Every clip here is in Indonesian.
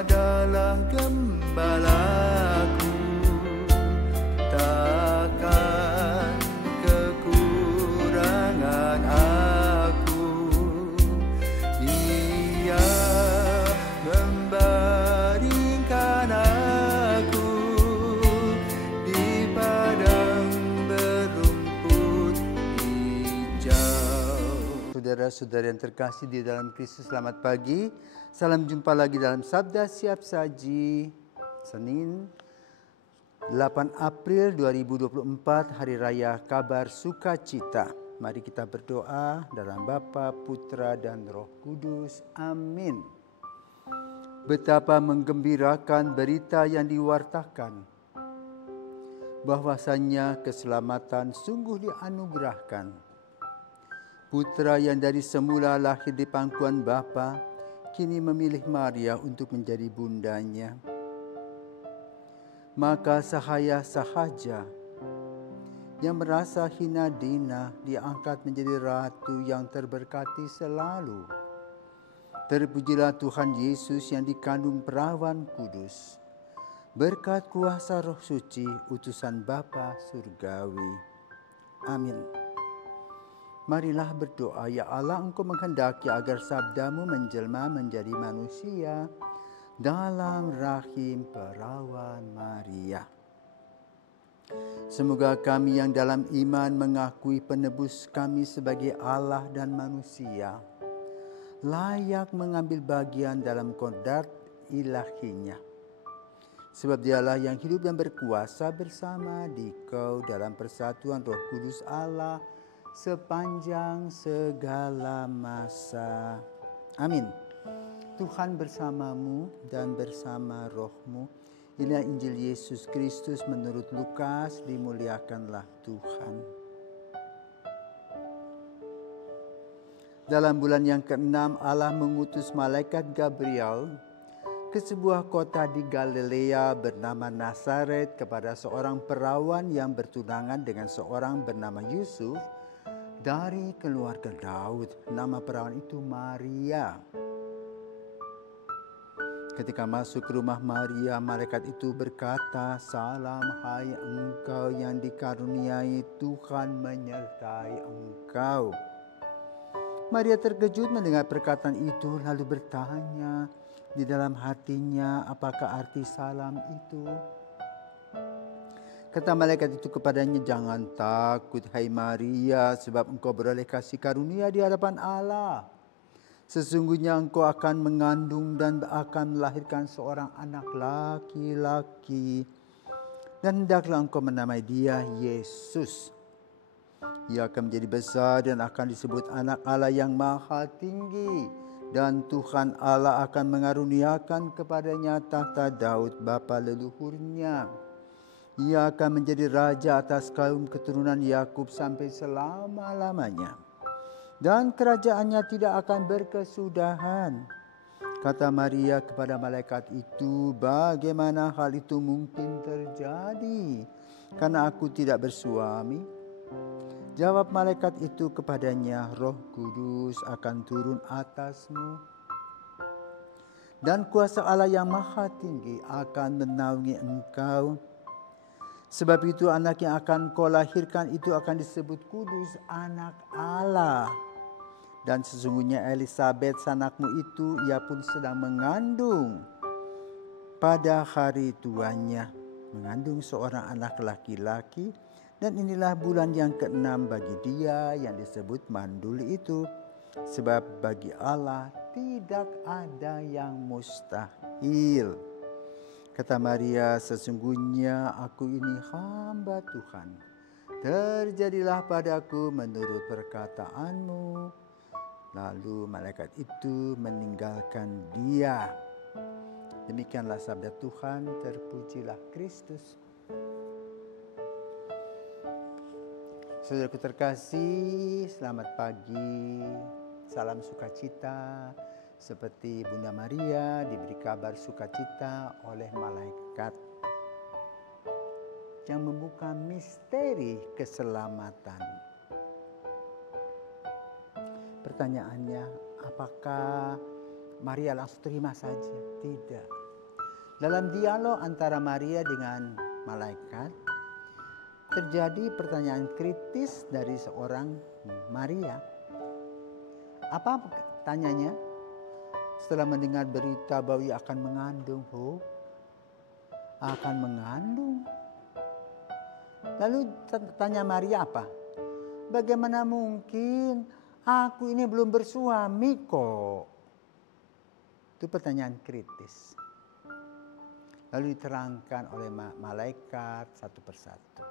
adalah gembalaku, takkan kekurangan aku. Ia membaringkan aku di padang berumput hijau. Saudara-saudara yang terkasih di dalam Kristus, selamat pagi. Salam jumpa lagi dalam Sabda Siap Saji, Senin 8 April 2024, Hari Raya Kabar Sukacita. Mari kita berdoa dalam Bapa, Putra, dan Roh Kudus. Amin. Betapa menggembirakan berita yang diwartakan, bahwasanya keselamatan sungguh dianugerahkan. Putra yang dari semula lahir di pangkuan Bapa, kini memilih Maria untuk menjadi bundanya. Maka sahaya sahaja yang merasa hina dina diangkat menjadi ratu yang terberkati selalu. Terpujilah Tuhan Yesus yang dikandung perawan kudus, berkat kuasa Roh Suci utusan Bapa surgawi. Amin. Marilah berdoa, ya Allah, Engkau menghendaki agar sabdamu menjelma menjadi manusia dalam rahim perawan Maria. Semoga kami yang dalam iman mengakui penebus kami sebagai Allah dan manusia, layak mengambil bagian dalam kodrat ilahinya. Sebab dialah yang hidup dan berkuasa bersama Dikau dalam persatuan Roh Kudus Allah, sepanjang segala masa. Amin. Tuhan bersamamu dan bersama rohmu. Inilah Injil Yesus Kristus menurut Lukas. Dimuliakanlah Tuhan. Dalam bulan yang ke-6, Allah mengutus malaikat Gabriel ke sebuah kota di Galilea bernama Nazaret kepada seorang perawan yang bertunangan dengan seorang bernama Yusuf dari keluarga Daud. Nama perawan itu Maria. Ketika masuk ke rumah Maria, malaikat itu berkata, "Salam, hai engkau yang dikaruniai, Tuhan menyertai engkau." Maria terkejut mendengar perkataan itu, lalu bertanya di dalam hatinya, apakah arti salam itu? Kata malaikat itu kepadanya, "Jangan takut, hai Maria, sebab engkau beroleh kasih karunia di hadapan Allah. Sesungguhnya engkau akan mengandung dan akan melahirkan seorang anak laki-laki. Dan hendaklah engkau menamai dia Yesus. Ia akan menjadi besar dan akan disebut anak Allah yang maha tinggi. Dan Tuhan Allah akan mengaruniakan kepadanya tahta Daud bapa leluhurnya. Ia akan menjadi raja atas kaum keturunan Yakub sampai selama-lamanya. Dan kerajaannya tidak akan berkesudahan." Kata Maria kepada malaikat itu, "Bagaimana hal itu mungkin terjadi? Karena aku tidak bersuami." Jawab malaikat itu kepadanya, "Roh Kudus akan turun atasmu. Dan kuasa Allah yang maha tinggi akan menaungi engkau. Sebab itu anak yang akan kau lahirkan itu akan disebut kudus, anak Allah. Dan sesungguhnya Elisabet sanakmu itu, ia pun sedang mengandung pada hari tuanya, mengandung seorang anak laki-laki. Dan inilah bulan yang ke-6 bagi dia yang disebut mandul itu. Sebab bagi Allah tidak ada yang mustahil." Kata Maria, "Sesungguhnya aku ini hamba Tuhan. Terjadilah padaku menurut perkataanmu." Lalu malaikat itu meninggalkan dia. Demikianlah sabda Tuhan, terpujilah Kristus. Saudaraku terkasih, selamat pagi. Salam sukacita. Seperti Bunda Maria diberi kabar sukacita oleh malaikat yang membuka misteri keselamatan. Pertanyaannya, apakah Maria langsung terima saja? Tidak. Dalam dialog antara Maria dengan malaikat, terjadi pertanyaan kritis dari seorang Maria. Apa tanyanya? Setelah mendengar berita bahwa ia akan mengandung, akan mengandung. Lalu tanya Maria apa? Bagaimana mungkin aku ini belum bersuami kok? Itu pertanyaan kritis. Lalu diterangkan oleh malaikat satu persatu.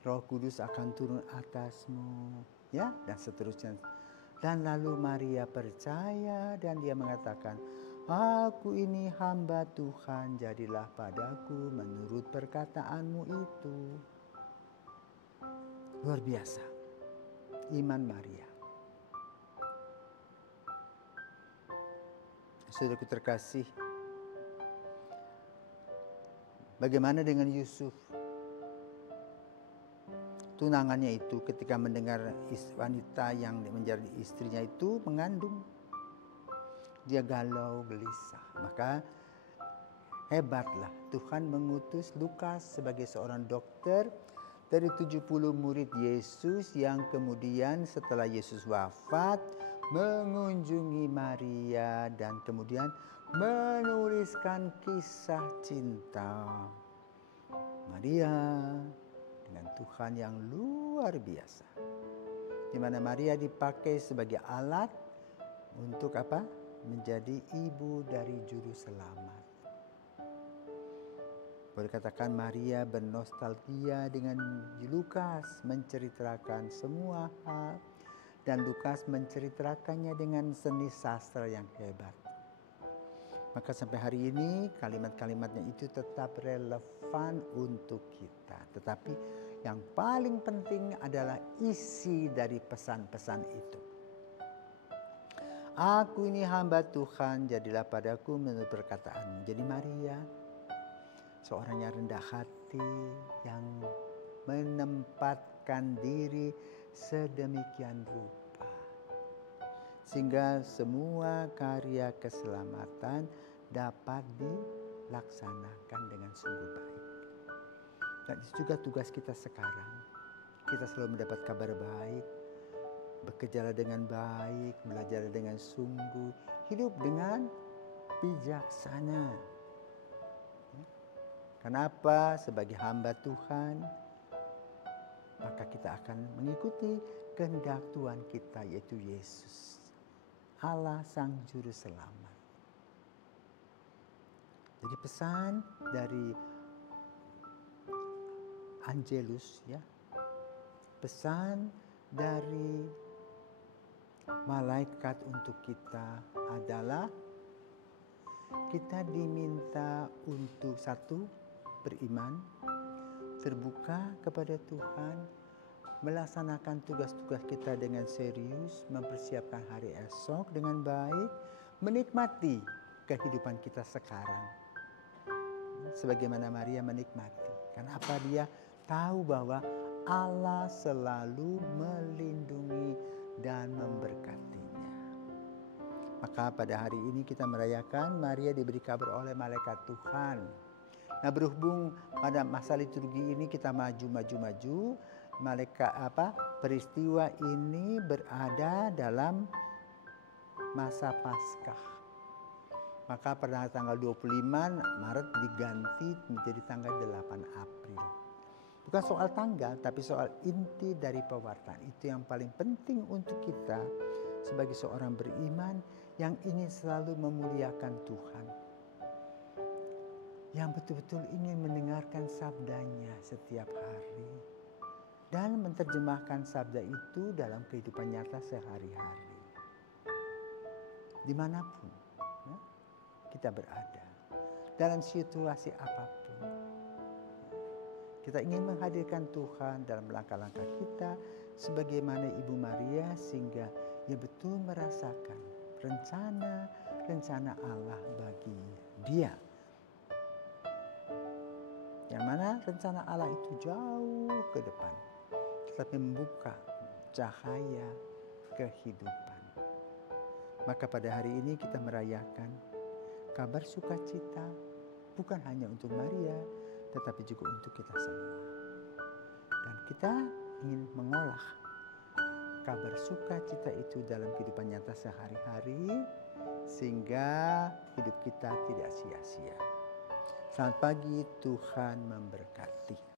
Roh Kudus akan turun atasmu, ya, dan seterusnya. Dan lalu Maria percaya dan dia mengatakan, aku ini hamba Tuhan, jadilah padaku menurut perkataanmu itu. Luar biasa, iman Maria. Saudaraku terkasih, bagaimana dengan Yusuf? Tunangannya itu ketika mendengar wanita yang menjadi istrinya itu mengandung, dia galau gelisah. Maka hebatlah Tuhan mengutus Lukas sebagai seorang dokter dari 70 murid Yesus yang kemudian setelah Yesus wafat mengunjungi Maria dan kemudian menuliskan kisah cinta Maria dengan Tuhan yang luar biasa. Di mana Maria dipakai sebagai alat untuk apa? Menjadi ibu dari juru selamat. Boleh katakan Maria bernostalgia dengan Lukas menceritakan semua hal dan Lukas menceritakannya dengan seni sastra yang hebat. Maka sampai hari ini kalimat-kalimatnya itu tetap relevan untuk kita. Tetapi yang paling penting adalah isi dari pesan-pesan itu. Aku ini hamba Tuhan, jadilah padaku menurut perkataanmu. Jadi Maria, seorang yang rendah hati, yang menempatkan diri sedemikian rupa. Sehingga semua karya keselamatan dapat dilaksanakan dengan sungguh baik. Dan itu juga tugas kita sekarang. Kita selalu mendapat kabar baik, bekerja dengan baik, belajar dengan sungguh, hidup dengan bijaksana. Kenapa? Sebagai hamba Tuhan, maka kita akan mengikuti kehendak Tuhan kita, yaitu Yesus, Allah Sang Juru Selamat. Jadi pesan dari Angelus, ya, pesan dari malaikat untuk kita adalah kita diminta untuk satu, beriman, terbuka kepada Tuhan, melaksanakan tugas-tugas kita dengan serius, mempersiapkan hari esok dengan baik, menikmati kehidupan kita sekarang. Sebagaimana Maria menikmati. Karena apa? Dia tahu bahwa Allah selalu melindungi dan memberkatinya. Maka pada hari ini kita merayakan Maria diberi kabar oleh malaikat Tuhan. Nah, berhubung pada masa liturgi ini kita maju. Peristiwa ini berada dalam masa Paskah. Maka pada tanggal 25 Maret diganti menjadi tanggal 8 April. Bukan soal tanggal, tapi soal inti dari pewartaan. Itu yang paling penting untuk kita sebagai seorang beriman yang ingin selalu memuliakan Tuhan. Yang betul-betul ingin mendengarkan sabdanya setiap hari. Dan menerjemahkan sabda itu dalam kehidupan nyata sehari-hari. Dimanapun kita berada, dalam situasi apapun, kita ingin menghadirkan Tuhan dalam langkah-langkah kita sebagaimana Ibu Maria, sehingga ia betul merasakan rencana Allah bagi dia, yang mana rencana Allah itu jauh ke depan, tetapi membuka cahaya kehidupan. Maka pada hari ini kita merayakan kabar sukacita bukan hanya untuk Maria, tetapi juga untuk kita semua. Dan kita ingin mengolah kabar sukacita itu dalam kehidupan nyata sehari-hari, sehingga hidup kita tidak sia-sia. Selamat pagi, Tuhan memberkati.